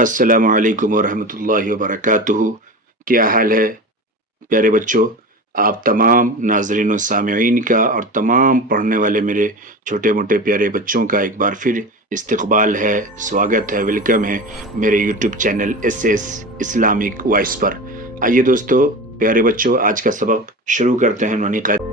السلام علیکم ورحمۃ اللہ وبرکاتہ۔ کیا حال ہے پیارے بچوں؟ آپ تمام ناظرین و سامعین کا اور تمام پڑھنے والے میرے چھوٹے موٹے پیارے بچوں کا ایک بار پھر استقبال ہے، سواگت ہے، ویلکم ہے میرے YouTube channel S S Islamic voice پر۔ آئیے دوستو پیارے بچوں، آج کا سبق شروع کرتے ہیں۔ نونی قاعدے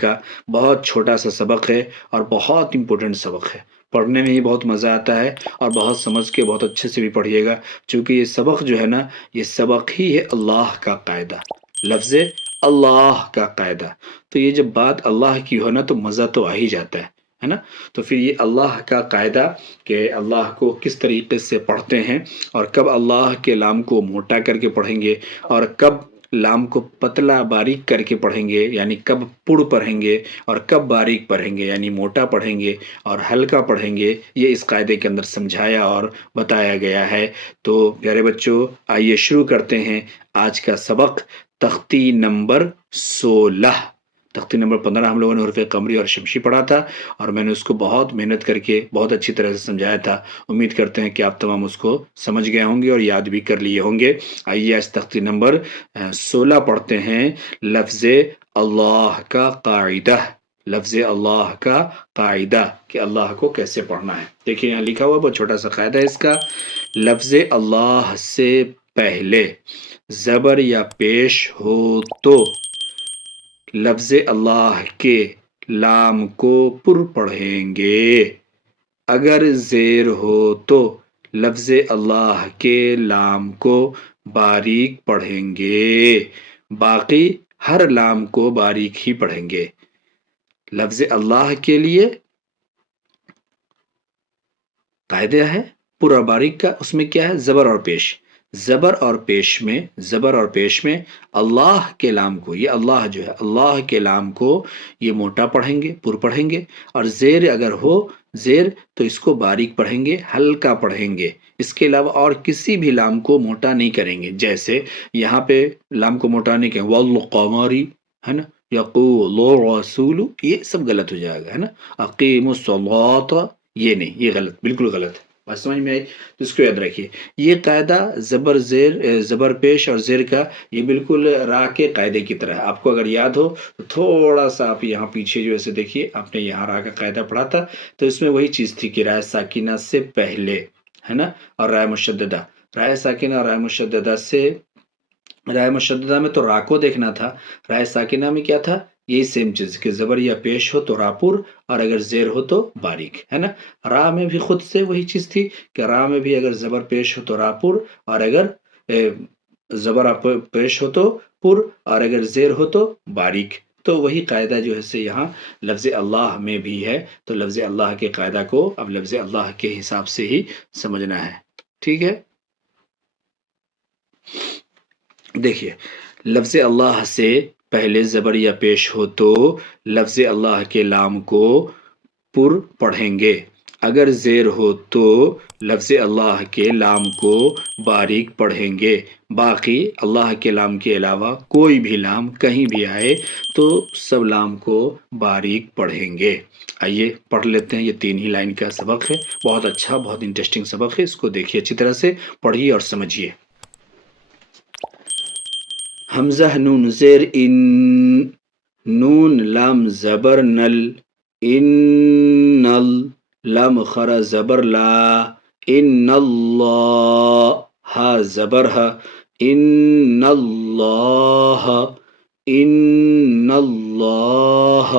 کا بہت چھوٹا سا سبق ہے اور بہت امپورٹنٹ سبق ہے، پڑھنے میں ہی بہت مزہ آتا ہے اور بہت سمجھ کے بہت اچھے سے بھی پڑھیے گا، چونکہ یہ سبق جو ہے نا، یہ سبق ہی ہے اللہ کا قاعدہ، لفظ اللہ کا قاعدہ۔ تو یہ جب بات اللہ کی ہو نا تو مزہ تو آ ہی جاتا ہے نا۔ تو پھر یہ اللہ کا قاعدہ کہ اللہ کو کس طریقے سے پڑھتے ہیں اور کب اللہ کے لام کو موٹا کر کے پڑھیں گے اور کب لام کو پتلا باریک کر کے پڑھیں گے، یعنی کب پڑ پڑھیں گے اور کب باریک پڑھیں گے، یعنی موٹا پڑھیں گے اور ہلکا پڑھیں گے، یہ اس قاعدے کے اندر سمجھایا اور بتایا گیا ہے۔ تو پیارے بچوں، آئیے شروع کرتے ہیں آج کا سبق۔ تختی نمبر 16، تختی نمبر 15 ہم لوگوں نے حروف قمری اور شمشی پڑھا تھا اور میں نے اس کو بہت محنت کر کے بہت اچھی طرح سے سمجھایا تھا۔ امید کرتے ہیں کہ آپ تمام اس کو سمجھ گئے ہوں گے اور یاد بھی کر لیے ہوں گے۔ آئیے آج تختی نمبر 16 پڑھتے ہیں۔ لفظ اللہ کا قاعدہ، لفظ اللہ کا قاعدہ کہ اللہ کو کیسے پڑھنا ہے۔ دیکھیں یہاں لکھا ہوا بہت چھوٹا سا قاعدہ ہے اس کا۔ لفظ اللہ سے پہلے زبر یا پیش ہو تو لفظ اللہ کے لام کو پر پڑھیں گے، اگر زیر ہو تو لفظ اللہ کے لام کو باریک پڑھیں گے، باقی ہر لام کو باریک ہی پڑھیں گے۔ لفظ اللہ کے لیے قاعدہ ہے پورا باریک کا، اس میں کیا ہے؟ زبر اور پیش۔ زبر اور پیش میں اللہ کے لام کو، یہ اللہ جو ہے اللہ کے لام کو یہ موٹا پڑھیں گے، پر پڑھیں گے، اور زیر اگر ہو زیر تو اس کو باریک پڑھیں گے، ہلکا پڑھیں گے۔ اس کے علاوہ اور کسی بھی لام کو موٹا نہیں کریں گے، جیسے یہاں پہ لام کو موٹا نہیں کریں، والقمری ہے نا، یقول الرسول، یہ سب غلط ہو جائے گا، ہے نا۔ اقیم الصلاۃ، یہ نہیں، یہ غلط، بالکل غلط ہے۔ بات سمجھ میں آئی؟ تو اس کو یاد رکھیے، یہ قاعدہ زبر پیش اور زیر کا یہ بالکل را کے قاعدے کی طرح ہے۔ آپ کو اگر یاد ہو تو تھوڑا سا آپ یہاں پیچھے جو ایسے دیکھیے، آپ نے یہاں را کا قاعدہ پڑھا تھا تو اس میں وہی چیز تھی کہ رائے ساکنہ سے پہلے، ہے نا، اور رائے مشددہ، رائے ساکنہ اور رائے مشددہ سے، رائے مشددہ میں تو را کو دیکھنا تھا، رائے ساکنہ میں کیا تھا؟ یہی سیم چیز کہ زبر یا پیش ہو تو راپور اور اگر زیر ہو تو باریک، ہے نا۔ را میں بھی خود سے وہی چیز تھی کہ را میں بھی اگر زبر پیش ہو تو راپور اور اگر زبر پیش ہو تو پر اور اگر زیر ہو تو باریک۔ تو وہی قاعدہ جو ہے سے یہاں لفظ اللہ میں بھی ہے، تو لفظ اللہ کے قاعدہ کو اب لفظ اللہ کے حساب سے ہی سمجھنا ہے، ٹھیک ہے۔ دیکھیے، لفظ اللہ سے پہلے زبر یا پیش ہو تو لفظ اللہ کے لام کو پر پڑھیں گے، اگر زیر ہو تو لفظ اللہ کے لام کو باریک پڑھیں گے، باقی اللہ کے لام کے علاوہ کوئی بھی لام کہیں بھی آئے تو سب لام کو باریک پڑھیں گے۔ آئیے پڑھ لیتے ہیں، یہ 3 ہی لائن کا سبق ہے، بہت اچھا، بہت انٹرسٹنگ سبق ہے، اس کو دیکھیے اچھی طرح سے، پڑھیے اور سمجھیے۔ حمزہ نون زیر ان، نون لام زبر نل، ان لام خرا زبر لا، ان اللہ ہا زبر ہا، ان اللہ، ان اللہ،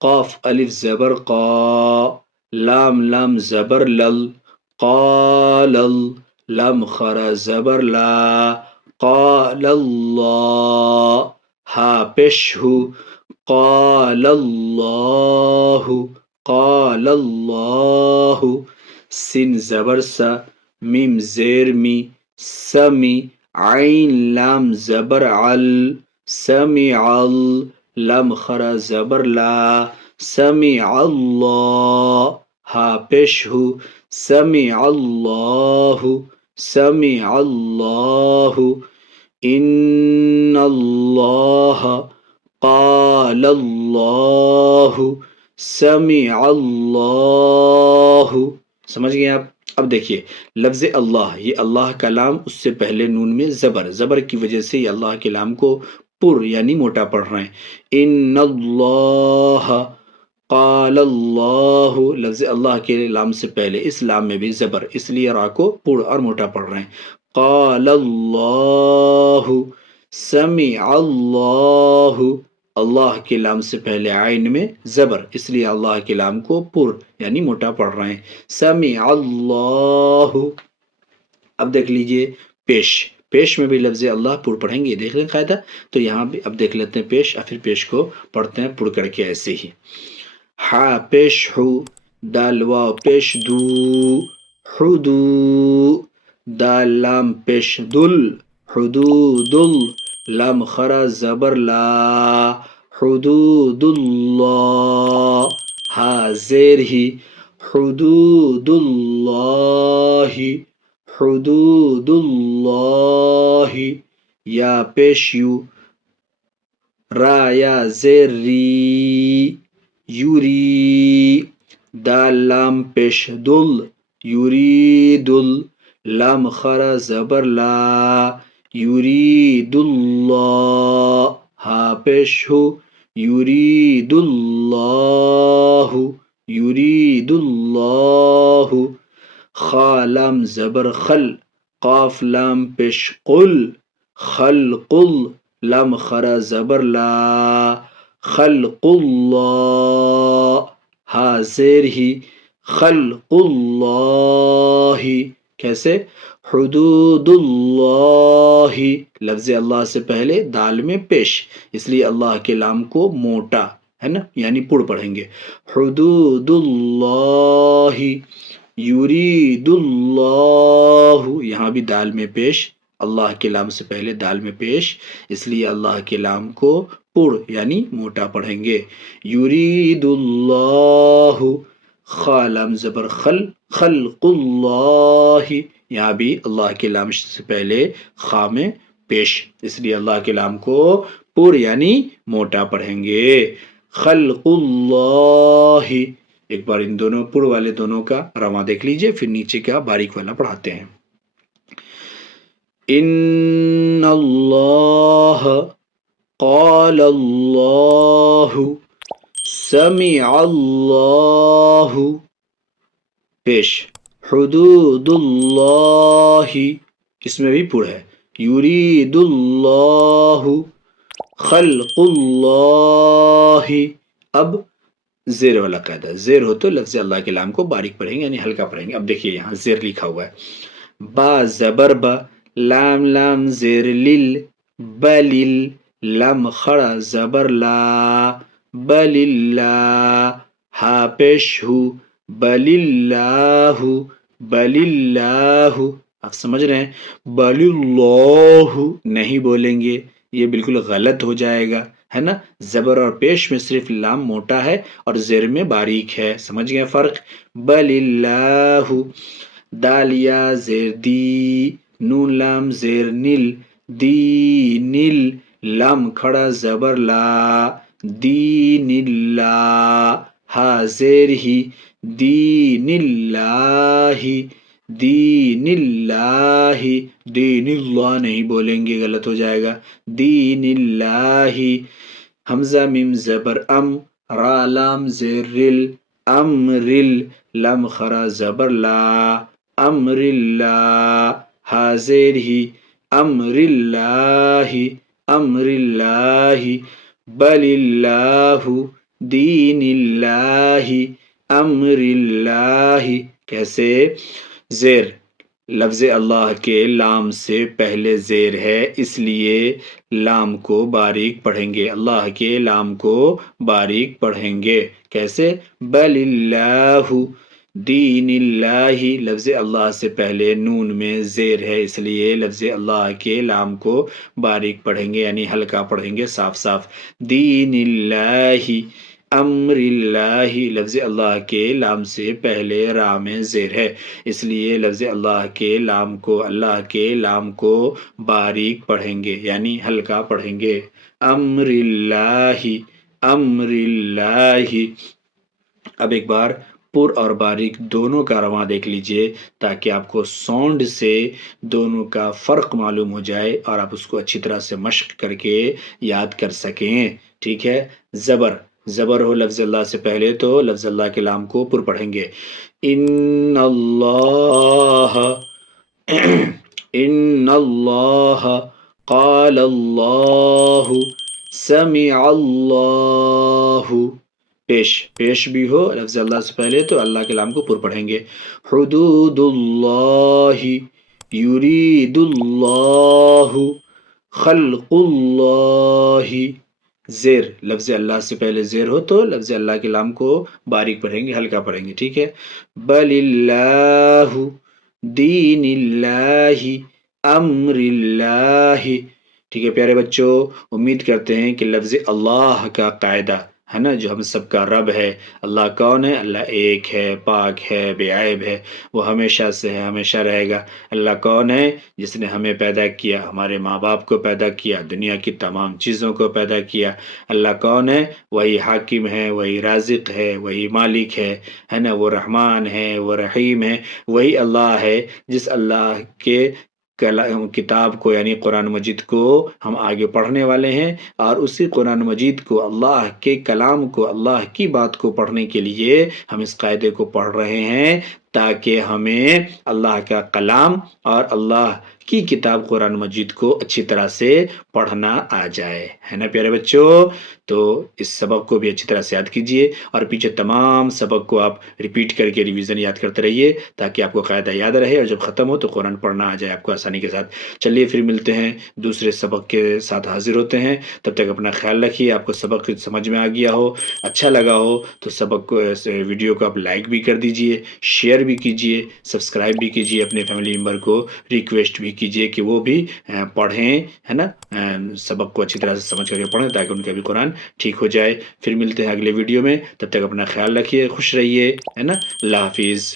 قاف الف زبر قا، لام زبر لل، قال لام خرا زبر لا، قال اللہ، ہا پیش ہو، قال اللہ، قال اللہ، سین زبر سا، میم زیر می، سمی، عین لام زبر عل، سمع لام خرا زبر لا، سمع اللہ، ہا پیش ہو، سمع اللہ، سمع اللہ، ان اللہ، قال اللہ سمع اللہ. سمجھ گئے آپ؟ اب دیکھیے لفظ اللہ، یہ اللہ کا لام، اس سے پہلے نون میں زبر کی وجہ سے یہ اللہ کے لام کو پر یعنی موٹا پڑھ رہے ہیں. ان اللہ، قال اللہ، لفظ اللہ کے لام سے پہلے اس لام میں بھی زبر، اس لیے را کو پر اور موٹا پڑھ رہے ہیں. قال اللہ سمع اللہ، اللہ کے لام سے پہلے عین میں زبر، اس لیے اللہ کے لام کو پر یعنی موٹا پڑھ رہے ہیں. سمع اللہ. اب دیکھ لیجئے پیش میں بھی لفظ اللہ پر پڑھیں گے، دیکھ لیں قاعدہ. تو یہاں بھی اب دیکھ لیتے ہیں پیش، اور پھر پیش کو پڑھتے ہیں پر کر کے ایسے ہی. ہا پیش ہو، دال واو پیش دو، حدو، دال لام پیش دل، حدود ال، لام خرا زبر لا، حدود اللہ. ہا زیر ہی، حدود اللہ، حدود اللہ. یا پیش یو، را یا زیر ری، یوری، دال لام پیش دل، یورید ال، لام خرا زبر لا، یورید اللہ. ہا پیش ہو، یورید اللہ، یورید اللہ. خا لام زبر خل، قاف لام پیش قل، خلق ال، لام خرا زبر لا، خلق اللہ. ہا زیر ہی، خلق اللہ. کیسے؟ حدود اللہ، لفظ اللہ سے پہلے دال میں پیش، اس لیے اللہ کے لام کو موٹا ہے نا یعنی پڑ پڑھیں گے. حدود اللہ. یرید اللہ، یہاں بھی دال میں پیش، اللہ کے لام سے پہلے دال میں پیش، اس لیے اللہ کے لام کو پڑ یعنی موٹا پڑھیں گے. یرید اللہ. خا لام زبر خل، خلق اللہ، یہاں بھی اللہ کے لام سے پہلے خا میں پیش، اس لیے اللہ کے لام کو پور یعنی موٹا پڑھیں گے. خلق اللہ. ایک بار ان دونوں پور والے دونوں کا رواں دیکھ لیجئے، پھر نیچے کا باریک والا پڑھاتے ہیں. ان اللہ، قال اللہ، سمع اللہ. پیش حدود اللہ، اس میں بھی پور ہے. یرید اللہ، خلق اللہ. اب زیر والا قاعدہ، زیر ہو تو لفظ اللہ کے لام کو باریک پڑھیں گے یعنی ہلکا پڑھیں گے. اب دیکھیے یہاں زیر لکھا ہوا ہے، با زبر با، لام لام زیر لل، بلل، لام خڑا زبر لا، بل اللہ. ہا پیش ہو، بل اللہ، بل اللہ. آپ سمجھ رہے ہیں؟ بل اللہ نہیں بولیں گے، یہ بالکل غلط ہو جائے گا، ہے نا. زبر اور پیش میں صرف لام موٹا ہے اور زیر میں باریک ہے. سمجھ گئے فرق؟ بل اللہ. دال یا زیر دی، نون لام زیر نل، دی نل، لام کھڑا زبر لا، دین اللہ. ہا زیر ہی، دین اللہ، دین اللہ. دین اللہ نہیں بولیں گے، غلط ہو جائے گا. دین اللہ. حمزہ میم زبر ام، را لام زیر رل، امرل، لام خرا زبر لا، امر اللہ. ہا زیر ہی، امر اللہ، امر اللہ. بل اللہ، دین اللہ، امر اللہ. کیسے؟ زیر، لفظ اللہ کے لام سے پہلے زیر ہے، اس لیے لام کو باریک پڑھیں گے، اللہ کے لام کو باریک پڑھیں گے. کیسے؟ بل اللہ، دین اللہ. لفظ اللہ سے پہلے نون میں زیر ہے، اس لیے لفظ اللہ کے لام کو باریک پڑھیں گے یعنی ہلکا پڑھیں گے، صاف صاف. دین اللہ، امر اللہ. لفظ اللہ کے لام سے پہلے را میں زیر ہے، اس لیے لفظ اللہ کے لام کو باریک پڑھیں گے یعنی ہلکا پڑھیں گے. امر اللہ امر اللہ۔ اب ایک بار پر اور باریک دونوں کا رواں دیکھ لیجئے تاکہ آپ کو ساؤنڈ سے دونوں کا فرق معلوم ہو جائے اور آپ اس کو اچھی طرح سے مشق کر کے یاد کر سکیں، ٹھیک ہے۔ زبر زبر ہو لفظ اللہ سے پہلے تو لفظ اللہ کے لام کو پر پڑھیں گے، ان اللہ ان اللہ قال اللہ سمع اللہ۔ پیش بھی ہو لفظ اللہ سے پہلے تو اللہ کے لام کو پر پڑھیں گے، حدود اللہ یرید اللہ خلق اللہ۔ زیر لفظ اللہ سے پہلے زیر ہو تو لفظ اللہ کے لام کو باریک پڑھیں گے، ہلکا پڑھیں گے، ٹھیک ہے۔ بل اللہ دین اللہ امر اللہ۔ ٹھیک ہے پیارے بچوں، امید کرتے ہیں کہ لفظ اللہ کا قاعدہ ہے نا، جو ہم سب کا رب ہے، اللہ کون ہے؟ اللہ ایک ہے، پاک ہے، بے عیب ہے، وہ ہمیشہ سے ہے، ہمیشہ رہے گا۔ اللہ کون ہے؟ جس نے ہمیں پیدا کیا، ہمارے ماں باپ کو پیدا کیا، دنیا کی تمام چیزوں کو پیدا کیا۔ اللہ کون ہے؟ وہی حاکم ہے، وہی رازق ہے، وہی مالک ہے نا، وہ رحمان ہے، وہ رحیم ہے، وہی اللہ ہے جس اللہ کے کتاب کو یعنی قرآن مجید کو ہم آگے پڑھنے والے ہیں، اور اسی قرآن مجید کو، اللہ کے کلام کو، اللہ کی بات کو پڑھنے کے لیے ہم اس قاعدے کو پڑھ رہے ہیں تاکہ ہمیں اللہ کا کلام اور اللہ کی کتاب قرآن مجید کو اچھی طرح سے پڑھنا آ جائے، ہے نا پیارے بچوں۔ تو اس سبق کو بھی اچھی طرح سے یاد کیجئے اور پیچھے تمام سبق کو آپ ریپیٹ کر کے ریویژن یاد کرتے رہیے تاکہ آپ کو قاعدہ یاد رہے، اور جب ختم ہو تو قرآن پڑھنا آ جائے آپ کو آسانی کے ساتھ۔ چلیے پھر ملتے ہیں، دوسرے سبق کے ساتھ حاضر ہوتے ہیں، تب تک اپنا خیال رکھیے۔ آپ کو سبق سمجھ میں آ گیا ہو، اچھا لگا ہو تو سبق کو ویڈیو کو آپ لائک بھی کر دیجئے، شیئر بھی کیجئے، سبسکرائب بھی کیجئے، اپنے فیملی ممبر کو ریکویسٹ بھی کیجئے کہ وہ بھی پڑھیں، ہے نا، سبق کو اچھی طرح سے سمجھ کر کے پڑھیں تاکہ ان کا بھی قرآن ٹھیک ہو جائے۔ پھر ملتے ہیں اگلے ویڈیو میں، تب تک اپنا خیال رکھیے، خوش رہیے، ہے نا، اللہ حافظ۔